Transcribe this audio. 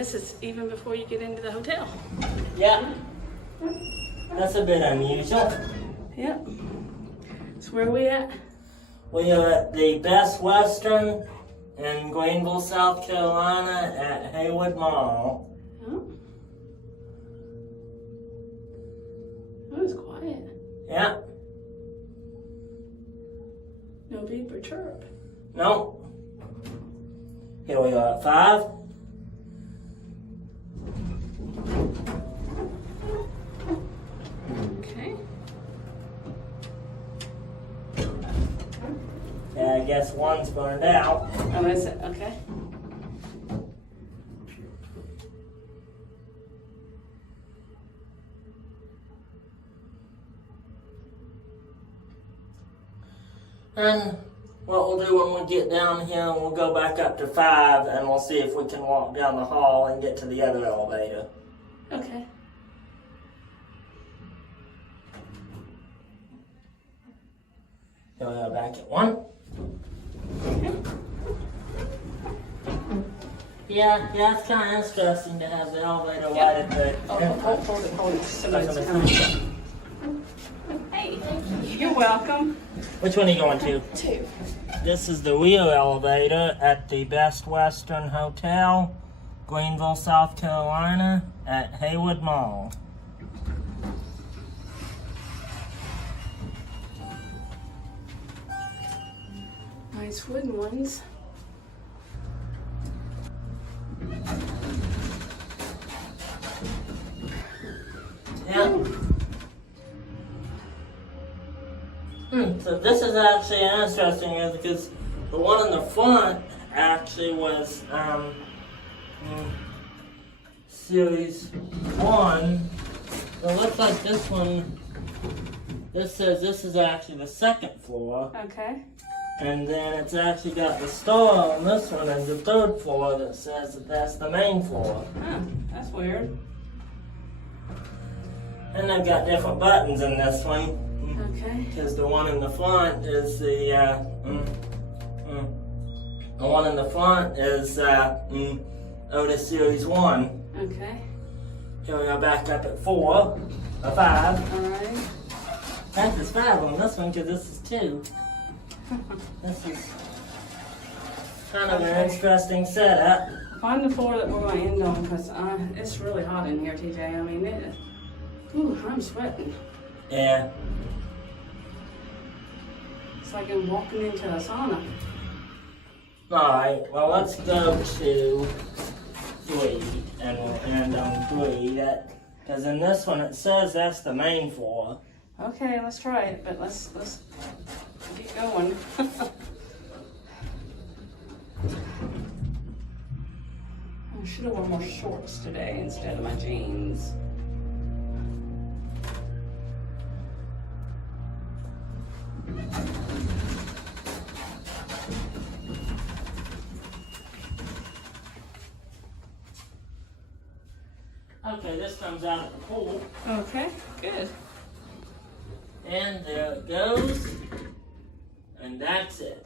this is even before you get into the hotel. Yeah. That's a bit unusual. Yep. So where are we at? We are at the Best Western in Greenville, South Carolina at Haywood Mall. Oh. Oh, it's quiet. Yeah. No beep or chirp. No. Here we are at 5. Okay. Yeah, I guess 1's burned out. Oh, is it? Okay. And what we'll do when we get down here, we'll go back up to 5 and we'll see if we can walk down the hall and get to the other elevator. Okay. Here we are back at 1. Yeah, it's kind of interesting to have the elevator right at the entrance. Hold it. Somebody's coming. Hey, you're welcome. Which one are you going to? 2. This is the rear elevator at the Best Western Hotel, Greenville, South Carolina, at Haywood Mall. Nice wooden ones. Yeah. So this is actually interesting because the one in the front actually was Series 1. It looks like this one, this says this is actually the 2nd floor. Okay. And then it's actually got the star on this one as the 3rd floor that says that that's the main floor. Huh, that's weird. And they've got different buttons in this one. Okay. Because the one in the front is the one in the front is Otis Series 1. Okay. Here we are back up at 4, or 5. Alright. That's is 5 on this one because this is 2. This is kind of an interesting setup. Find the floor that we're going to end on because it's really hot in here, TJ. I mean, ooh, I'm sweating. Yeah. It's like I'm walking into a sauna. Alright, well let's go to 3 and we'll end on 3. Because in this one it says that's the main floor. Okay, let's try it, but let's get going. I should have worn more shorts today instead of my jeans. Okay, this comes out of the pool. Okay, good. And there it goes. And that's it.